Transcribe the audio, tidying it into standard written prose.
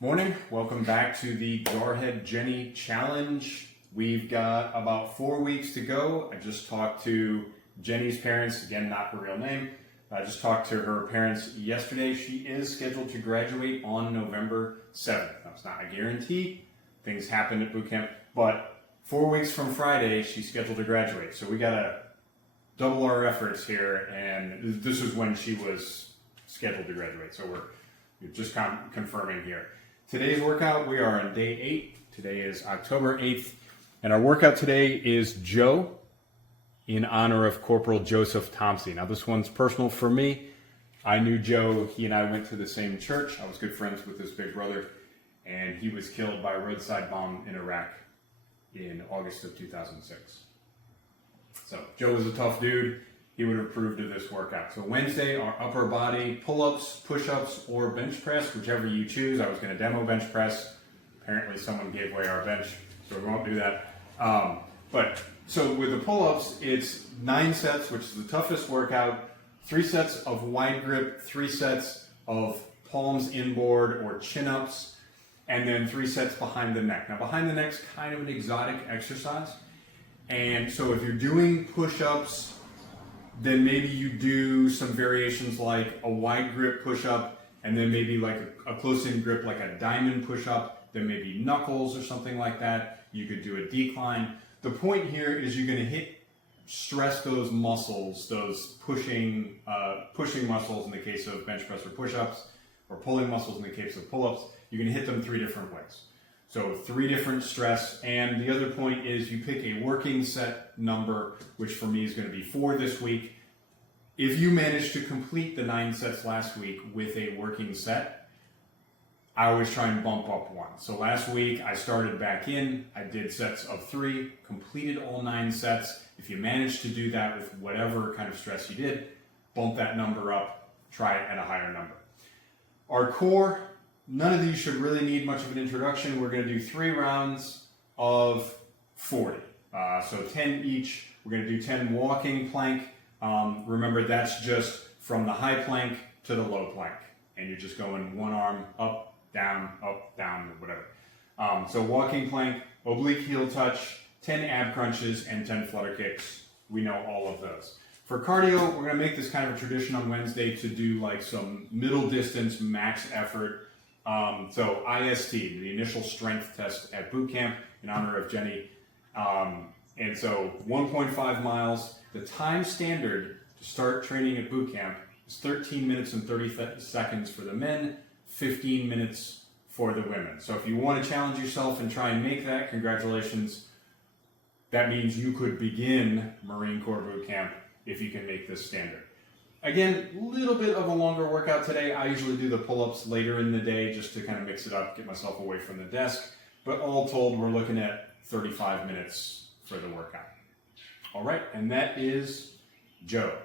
Morning, welcome back to the Jarhead Jenny Challenge. We've got about 4 weeks to go. I just talked to Jenny's parents, again, not her real name. I just talked to her parents yesterday. She is scheduled to graduate on November 7th. That's not a guarantee. Things happen at boot camp, but 4 weeks from Friday, she's scheduled to graduate. So we gotta double our efforts here, and this is when she was scheduled to graduate. So we're just confirming here. Today's workout, we are on day 8. Today is October 8th. And our workout today is Joe in honor of Corporal Joseph Thompson. Now this one's personal for me. I knew Joe, he and I went to the same church. I was good friends with his big brother. And he was killed by a roadside bomb in Iraq in August of 2006. So Joe was a tough dude. He would have approved of this workout. So Wednesday, our upper body pull-ups, push-ups, or bench press, whichever you choose. I was going to demo bench press. Apparently someone gave away our bench, so we won't do that. So with the pull-ups, it's 9 sets, which is the toughest workout, 3 sets of wide grip, 3 sets of palms inboard or chin-ups, and then 3 sets behind the neck. Now behind the neck's kind of an exotic exercise. And so if you're doing push-ups, then maybe you do some variations like a wide grip push-up, and then maybe like a close-in grip like a diamond push-up, then maybe knuckles or something like that. You could do a decline. The point here is you're going to stress those muscles, those pushing muscles in the case of bench press or push-ups, or pulling muscles in the case of pull-ups. You're going to hit them 3 different ways. So 3 different stress, and the other point is you pick a working set number, which for me is going to be 4 this week. If you manage to complete the 9 sets last week with a working set, I always try and bump up 1. So last week I started back in, I did sets of 3, completed all 9 sets. If you managed to do that with whatever kind of stress you did, bump that number up, try it at a higher number. Our core, none of these should really need much of an introduction. We're going to do 3 rounds of 40. So 10 each. We're going to do 10 walking plank. Remember, that's just from the high plank to the low plank. And you're just going one arm up, down, whatever. So walking plank, oblique heel touch, 10 ab crunches, and 10 flutter kicks. We know all of those. For cardio, we're going to make this kind of a tradition on Wednesday to do like some middle distance max effort. So IST, the initial strength test at boot camp in honor of Jenny. And so 1.5 miles. The time standard to start training at boot camp is 13 minutes and 30 seconds for the men, 15 minutes for the women. So if you want to challenge yourself and try and make that, congratulations. That means you could begin Marine Corps boot camp if you can make this standard. Again, a little bit of a longer workout today. I usually do the pull-ups later in the day just to kind of mix it up, get myself away from the desk. But all told, we're looking at 35 minutes for the workout. All right, and that is Joe.